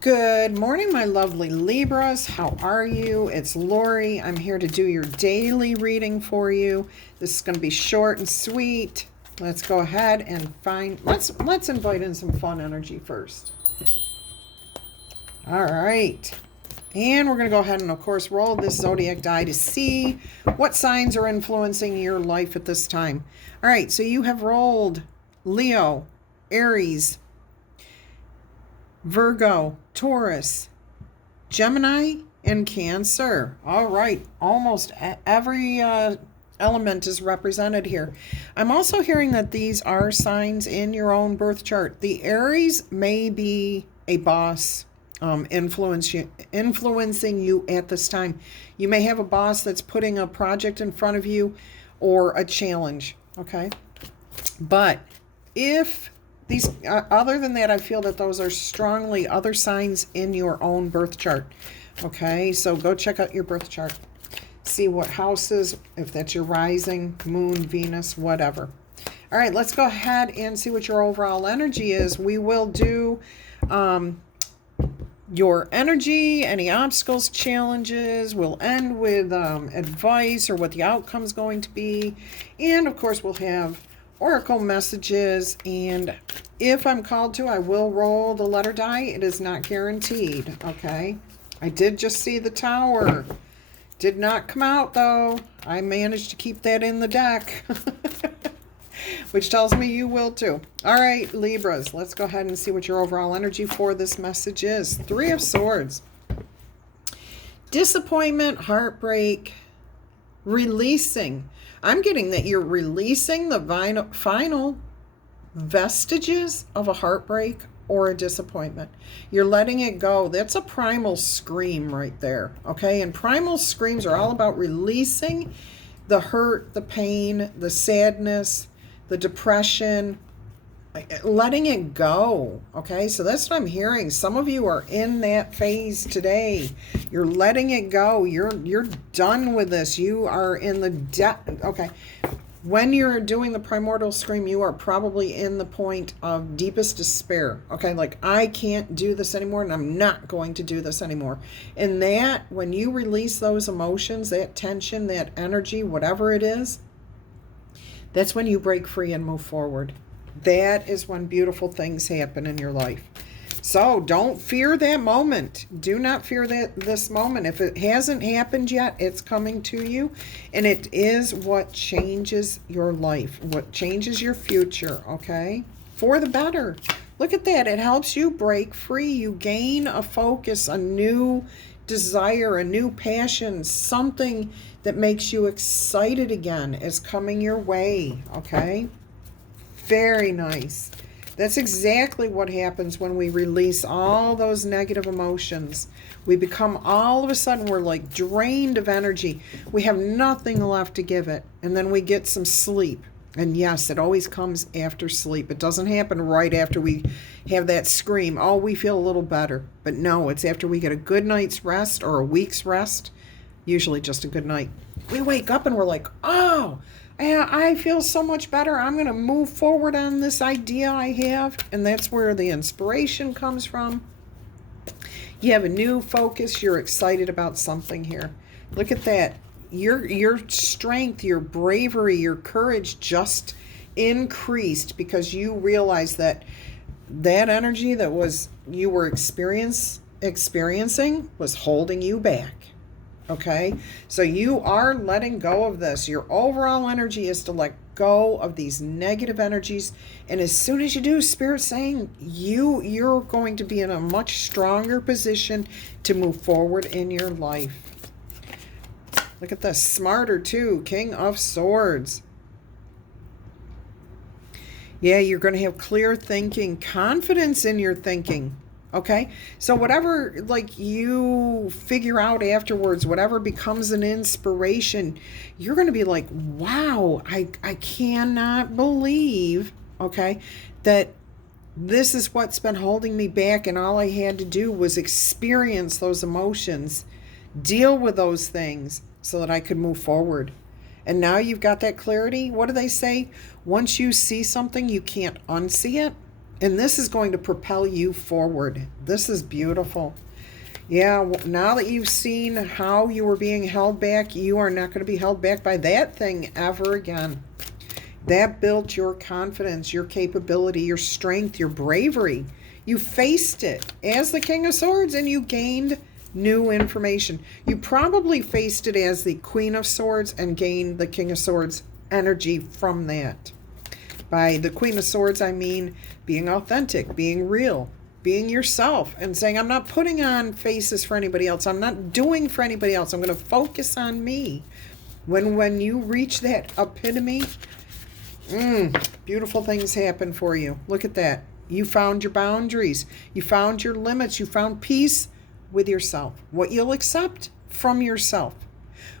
Good morning, my lovely Libras. How are you? It's Laurie. I'm here to do your daily reading for you. This is going to be short and sweet. Let's go ahead and let's invite in some fun energy first. All right. And we're going to go ahead and, of course, roll this zodiac die to see what signs are influencing your life at this time. All right, so you have rolled Leo, Aries, Virgo, Taurus, Gemini, and Cancer. All right, almost every element is represented here. I'm also hearing that these are signs in your own birth chart. The Aries may be a boss influencing you at this time. You may have a boss that's putting a project in front of you or a challenge, okay? But if these, other than that, I feel that those are strongly other signs in your own birth chart. Okay, so go check out your birth chart. See what houses, if that's your rising, moon, Venus, whatever. All right, let's go ahead and see what your overall energy is. We will do your energy, any obstacles, challenges. We'll end with advice or what the outcome's going to be. And, of course, we'll have oracle messages, and if I'm called to, I will roll the letter die. It is not guaranteed, okay? I did just see the Tower. Did not come out, though. I managed to keep that in the deck, which tells me you will, too. All right, Libras, let's go ahead and see what your overall energy for this message is. Three of Swords. Disappointment, heartbreak, releasing. I'm getting that you're releasing the final vestiges of a heartbreak or a disappointment. You're letting it go. That's a primal scream right there, okay? And primal screams are all about releasing the hurt, the pain, the sadness, the depression, letting it go, okay? So that's what I'm hearing. Some of you are in that phase today. You're letting it go. You're done with this. You are in the depth, okay? When you're doing the primordial scream, you are probably in the point of deepest despair, okay? Like, I can't do this anymore, and I'm not going to do this anymore. And that, when you release those emotions, that tension, that energy, whatever it is, that's when you break free and move forward. That is when beautiful things happen in your life. So don't fear that moment. Do not fear this moment. If it hasn't happened yet, it's coming to you. And it is what changes your life, what changes your future, okay? For the better. Look at that. It helps you break free. You gain a focus, a new desire, a new passion, something that makes you excited again is coming your way, okay? Very nice. That's exactly what happens when we release all those negative emotions. We become, all of a sudden, we're like drained of energy. We have nothing left to give it. And then we get some sleep. And yes, it always comes after sleep. It doesn't happen right after we have that scream. Oh, we feel a little better. But no, it's after we get a good night's rest or a week's rest. Usually just a good night. We wake up and we're like, oh, I feel so much better. I'm going to move forward on this idea I have. And that's where the inspiration comes from. You have a new focus. You're excited about something here. Look at that. Your strength, your bravery, your courage just increased because you realized that energy that you were experiencing was holding you back. Okay, so you are letting go of this. Your overall energy is to let go of these negative energies. And as soon as you do, Spirit's saying you're going to be in a much stronger position to move forward in your life. Look at this. Smarter too. King of Swords. Yeah, you're going to have clear thinking, confidence in your thinking. Okay, so whatever like you figure out afterwards, whatever becomes an inspiration, you're going to be like, wow, I cannot believe, okay, that this is what's been holding me back, and all I had to do was experience those emotions, deal with those things so that I could move forward. And now you've got that clarity. What do they say? Once you see something, you can't unsee it. And this is going to propel you forward. This is beautiful. Yeah, now that you've seen how you were being held back, you are not going to be held back by that thing ever again. That built your confidence, your capability, your strength, your bravery. You faced it as the King of Swords and you gained new information. You probably faced it as the Queen of Swords and gained the King of Swords energy from that. By the Queen of Swords, I mean being authentic, being real, being yourself, and saying, I'm not putting on faces for anybody else. I'm not doing for anybody else. I'm going to focus on me. When you reach that epitome, beautiful things happen for you. Look at that. You found your boundaries. You found your limits. You found peace with yourself. What you'll accept from yourself.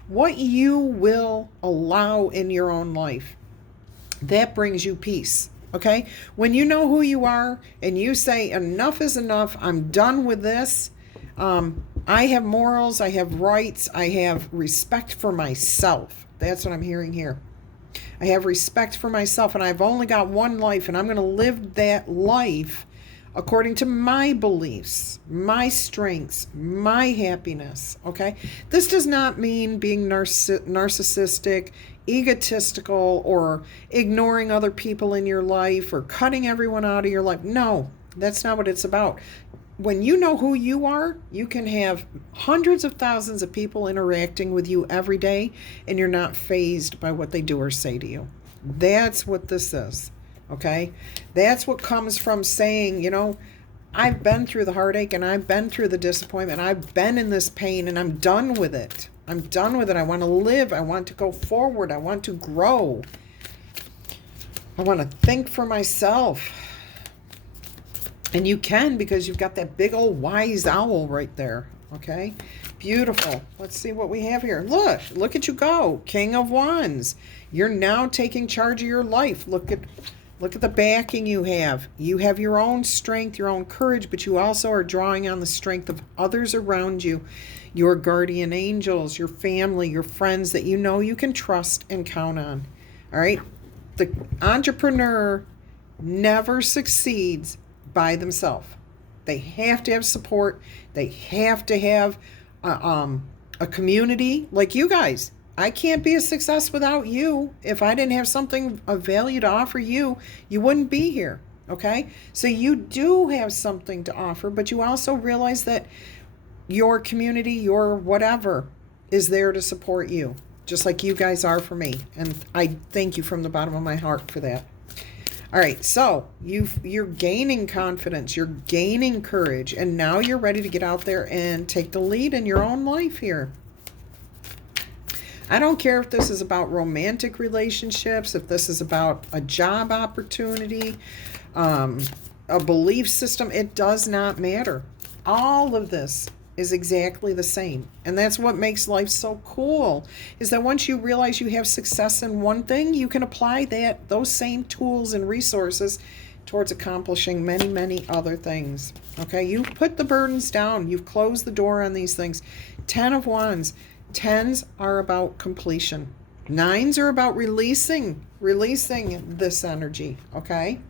What you will allow in your own life. That brings you peace. Okay? When you know who you are and you say, enough is enough. I'm done with this. I have morals. I have rights. I have respect for myself. That's what I'm hearing here. I have respect for myself, and I've only got one life, and I'm going to live that life according to my beliefs, my strengths, my happiness, okay? This does not mean being narcissistic, egotistical, or ignoring other people in your life, or cutting everyone out of your life. No, that's not what it's about. When you know who you are, you can have hundreds of thousands of people interacting with you every day, and you're not fazed by what they do or say to you. That's what this is, okay? That's what comes from saying, I've been through the heartache, and I've been through the disappointment. I've been in this pain, and I'm done with it. I'm done with it. I want to live. I want to go forward. I want to grow. I want to think for myself. And you can, because you've got that big old wise owl right there. Okay? Beautiful. Let's see what we have here. Look at you go. King of Wands. You're now taking charge of your life. Look at the backing you have. You have your own strength, your own courage, but you also are drawing on the strength of others around you. Your guardian angels, your family, your friends that you know you can trust and count on. All right? The entrepreneur never succeeds by themselves. They have to have support. They have to have a community like you guys. I can't be a success without you. If I didn't have something of value to offer you, you wouldn't be here. Okay? So you do have something to offer, but you also realize that your community, your whatever, is there to support you, just like you guys are for me. And I thank you from the bottom of my heart for that. All right, so you're gaining confidence, you're gaining courage, and now you're ready to get out there and take the lead in your own life here. I don't care if this is about romantic relationships, if this is about a job opportunity, a belief system, it does not matter. All of this is exactly the same. And that's what makes life so cool, is that once you realize you have success in one thing, you can apply those same tools and resources towards accomplishing many, many other things. Okay, you put the burdens down. You've closed the door on these things. 10 of Wands. 10s are about completion. 9s are about releasing this energy, okay?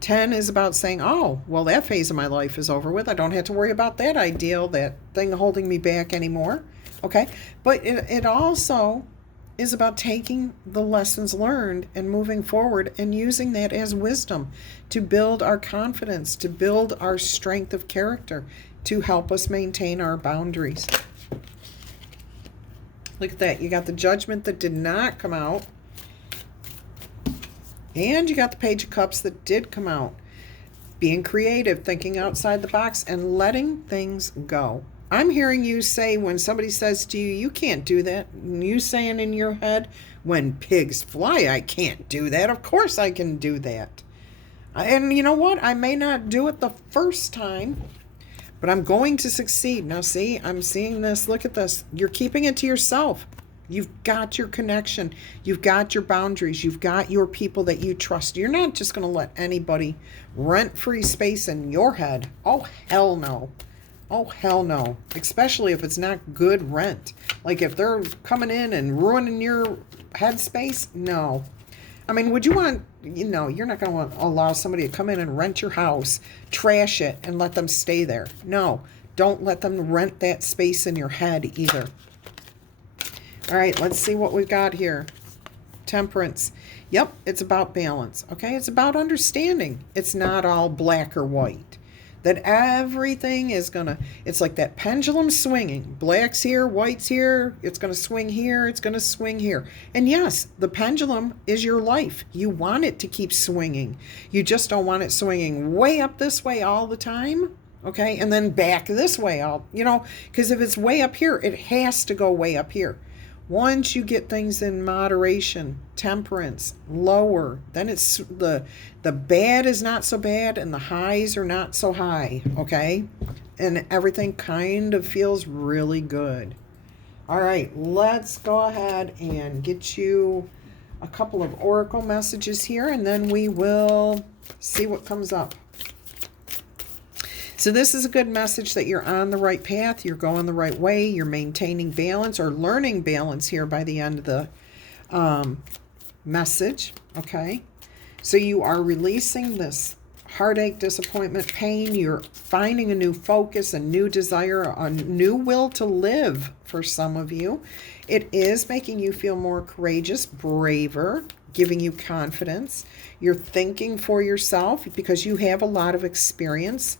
10 is about saying, oh, well, that phase of my life is over with. I don't have to worry about that ideal, that thing holding me back anymore. Okay? But it also is about taking the lessons learned and moving forward and using that as wisdom to build our confidence, to build our strength of character, to help us maintain our boundaries. Look at that. You got the Judgment that did not come out. And you got the Page of Cups that did come out. Being creative, thinking outside the box, and letting things go. I'm hearing you say, when somebody says to you, you can't do that, and you saying in your head, when pigs fly, I can't do that. Of course I can do that. And you know what? I may not do it the first time, but I'm going to succeed. Now see, I'm seeing this. Look at this. You're keeping it to yourself. You've got your connection. You've got your boundaries. You've got your people that you trust. You're not just going to let anybody rent free space in your head. Oh, hell no. Oh, hell no. Especially if it's not good rent. Like if they're coming in and ruining your head space, no. I mean, would you want, you're not going to allow somebody to come in and rent your house, trash it, and let them stay there. No, don't let them rent that space in your head either. All right, let's see what we've got here. Temperance. Yep, it's about balance, okay? It's about understanding. It's not all black or white. That everything is it's like that pendulum swinging. Black's here, white's here, it's going to swing here, it's going to swing here. And yes, the pendulum is your life. You want it to keep swinging. You just don't want it swinging way up this way all the time, okay? And then back this way, because if it's way up here, it has to go way up here. Once you get things in moderation, temperance, lower, then it's the bad is not so bad and the highs are not so high, okay? And everything kind of feels really good. All right, let's go ahead and get you a couple of oracle messages here, and then we will see what comes up. So this is a good message that you're on the right path, you're going the right way, you're maintaining balance or learning balance here by the end of the message, okay? So you are releasing this heartache, disappointment, pain. You're finding a new focus, a new desire, a new will to live for some of you. It is making you feel more courageous, braver, giving you confidence. You're thinking for yourself because you have a lot of experience.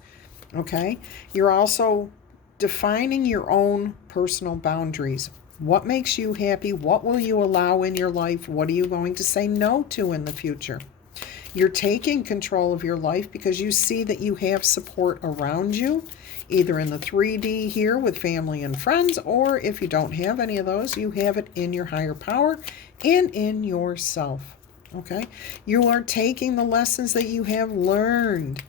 Okay, you're also defining your own personal boundaries. What makes you happy? What will you allow in your life? What are you going to say no to in the future? You're taking control of your life because you see that you have support around you, either in the 3D here with family and friends, or if you don't have any of those, you have it in your higher power and in yourself. Okay, you are taking the lessons that you have learned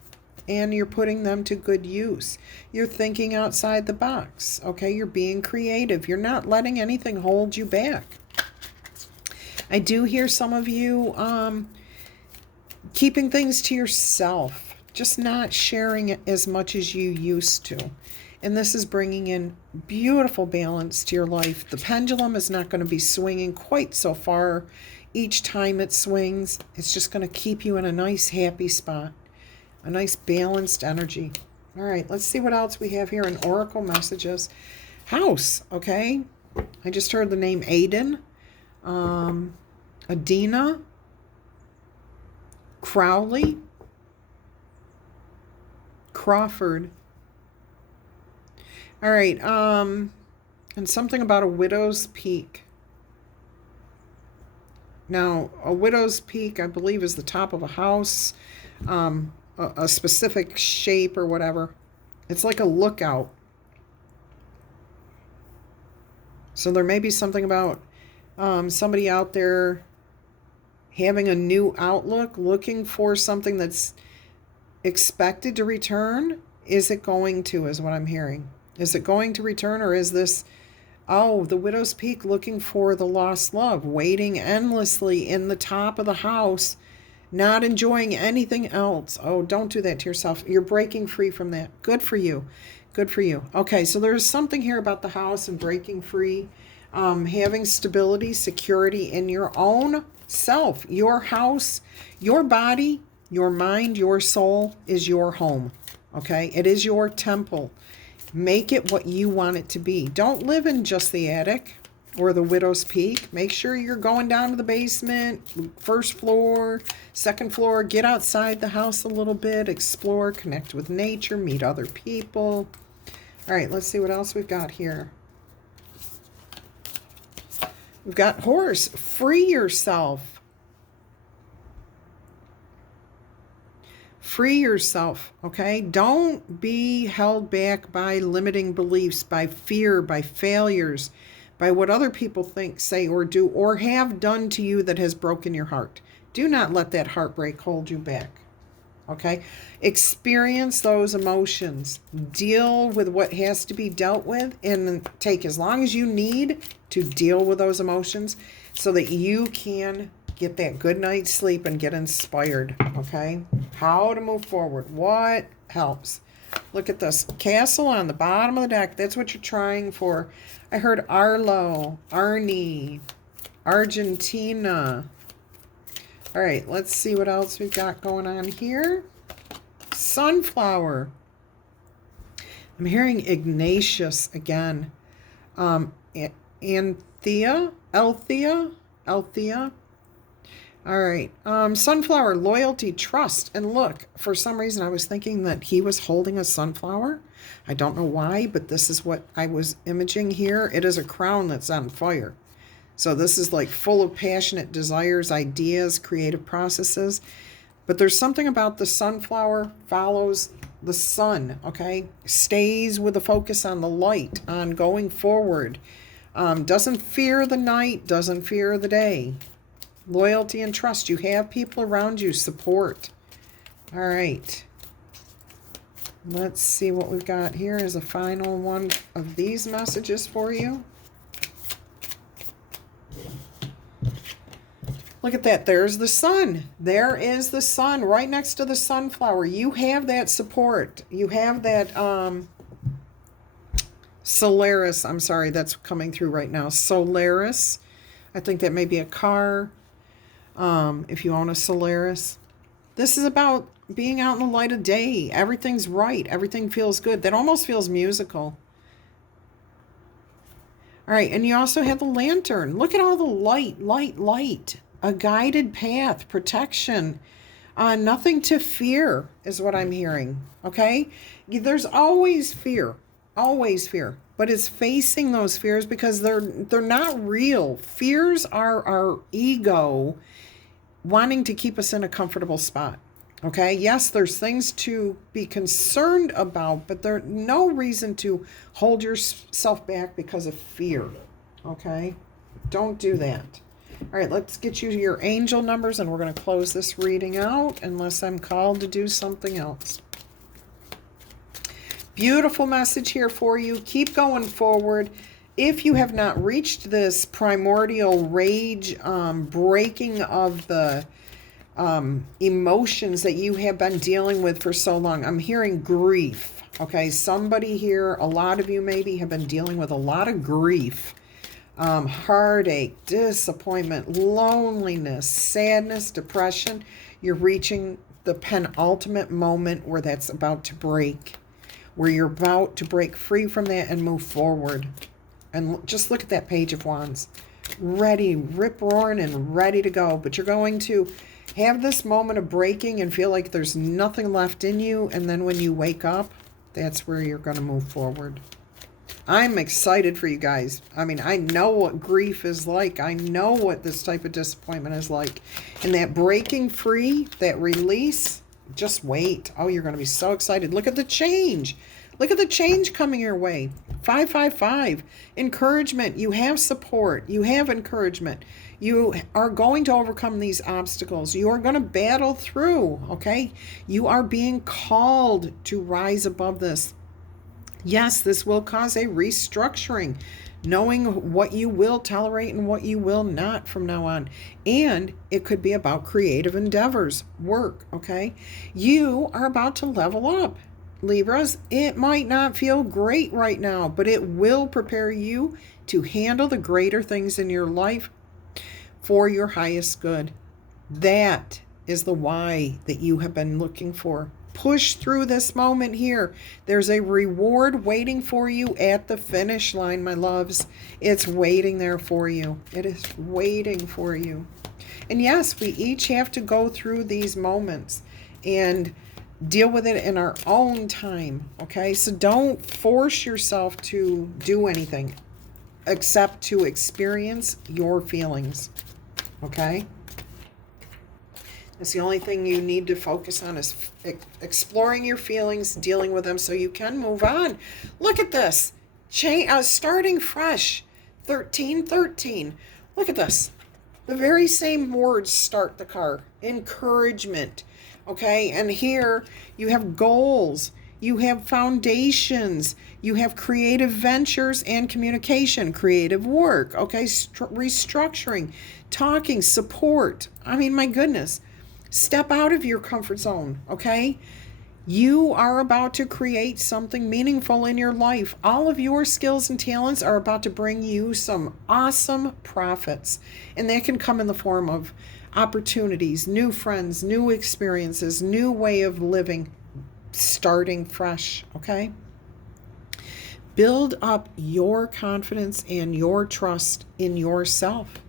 and you're putting them to good use. You're thinking outside the box, okay? You're being creative. You're not letting anything hold you back. I do hear some of you keeping things to yourself, just not sharing it as much as you used to. And this is bringing in beautiful balance to your life. The pendulum is not going to be swinging quite so far each time it swings. It's just going to keep you in a nice, happy spot. A nice balanced energy. All right, let's see what else we have here in oracle messages. House, okay? I just heard the name Aiden, Adina, Crowley, Crawford. All right, and something about a widow's peak. Now, a widow's peak, I believe, is the top of a house. A specific shape or whatever. It's like a lookout. So there may be something about somebody out there having a new outlook, looking for something that's expected to return. Is it going to, is what I'm hearing. Is it going to return, or is this, the widow's peak, looking for the lost love, waiting endlessly in the top of the house, not enjoying anything else. Oh, don't do that to yourself. You're breaking free from that. Good for you. Good for you. Okay, so there's something here about the house and breaking free, having stability, security in your own self. Your house, your body, your mind, your soul is your home. Okay, it is your temple. Make it what you want it to be. Don't live in just the attic or the widow's peak. Make sure you're going down to the basement, first floor, second floor. Get outside the house a little bit, explore, connect with nature, meet other people. All right, let's see what else we've got here. We've got horse. Free yourself. Free yourself, okay? Don't be held back by limiting beliefs, by fear, by failures, by what other people think, say, or do, or have done to you that has broken your heart. Do not let that heartbreak hold you back, okay? Experience those emotions. Deal with what has to be dealt with, and take as long as you need to deal with those emotions so that you can get that good night's sleep and get inspired, okay? How to move forward. What helps? Look at this. Castle on the bottom of the deck. That's what you're trying for. I heard Arlo, Arnie, Argentina. All right, let's see what else we've got going on here. Sunflower. I'm hearing Ignatius again. Althea. All right. Sunflower, loyalty, trust. And look, for some reason I was thinking that he was holding a sunflower. I don't know why, but this is what I was imaging here. It is a crown that's on fire. So this is like full of passionate desires, ideas, creative processes. But there's something about the sunflower follows the sun, okay? Stays with a focus on the light, on going forward. Doesn't fear the night, doesn't fear the day. Loyalty and trust. You have people around you, support. All right. Let's see what we've got here is a final one of these messages for you. Look at that. There's the sun. There is the sun right next to the sunflower. You have that support. You have that Solaris. I'm sorry, that's coming through right now. Solaris. I think that may be a car. If you own a Solaris. This is about being out in the light of day. Everything's right. Everything feels good. That almost feels musical. All right, and you also have the lantern. Look at all the light. A guided path, protection. Nothing to fear is what I'm hearing, okay? There's always fear, but it's facing those fears because they're not real. Fears are our ego wanting to keep us in a comfortable spot. Okay, yes, there's things to be concerned about, but there's no reason to hold yourself back because of fear. Okay, don't do that. All right, let's get you your angel numbers, and we're going to close this reading out unless I'm called to do something else. Beautiful message here for you. Keep going forward. If you have not reached this primordial rage, breaking of the emotions that you have been dealing with for so long, I'm hearing grief. Okay, somebody here, a lot of you maybe have been dealing with a lot of grief, heartache, disappointment, loneliness, sadness, depression. You're reaching the penultimate moment where that's about to break, where you're about to break free from that and move forward. And just look at that Page of Wands. Ready, rip-roaring and ready to go. But you're going to have this moment of breaking and feel like there's nothing left in you. And then when you wake up, that's where you're going to move forward. I'm excited for you guys. I mean, I know what grief is like. I know what this type of disappointment is like. And that breaking free, that release, just wait. Oh, you're going to be so excited. Look at the change. Look at the change coming your way. 555. Encouragement. You have support. You have encouragement. You are going to overcome these obstacles. You are going to battle through, okay? You are being called to rise above this. Yes, this will cause a restructuring, knowing what you will tolerate and what you will not from now on. And it could be about creative endeavors, work, okay? You are about to level up. Libras, it might not feel great right now, but it will prepare you to handle the greater things in your life for your highest good. That is the why that you have been looking for. Push through this moment here. There's a reward waiting for you at the finish line, my loves. It's waiting there for you. It is waiting for you. And yes, we each have to go through these moments and deal with it in our own time, okay? So don't force yourself to do anything except to experience your feelings, okay? That's the only thing you need to focus on is exploring your feelings, dealing with them so you can move on. Look at this. Starting fresh. 1313. Look at this. The very same words start the card. Encouragement. Okay, and here you have goals, you have foundations, you have creative ventures and communication, creative work, okay, restructuring, talking, support. I mean, my goodness, step out of your comfort zone, okay? You are about to create something meaningful in your life. All of your skills and talents are about to bring you some awesome profits, and that can come in the form of opportunities, new friends, new experiences, new way of living, starting fresh, okay? Build up your confidence and your trust in yourself.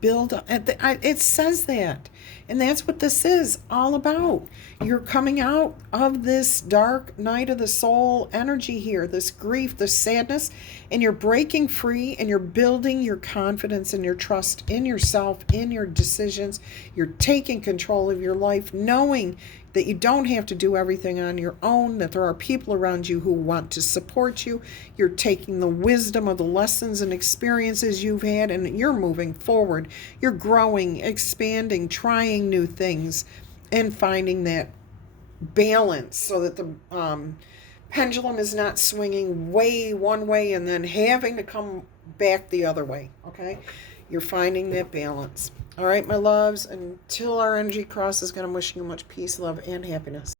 Build up. It says that. And that's what this is all about. You're coming out of this dark night of the soul energy here, this grief, this sadness, and you're breaking free and you're building your confidence and your trust in yourself, in your decisions. You're taking control of your life, knowing that you don't have to do everything on your own, that there are people around you who want to support you. You're taking the wisdom of the lessons and experiences you've had, and you're moving forward. You're growing, expanding, trying new things, and finding that balance so that the pendulum is not swinging way one way and then having to come back the other way, okay? You're finding that balance. All right, my loves, until our energy crosses, I'm wishing you much peace, love, and happiness.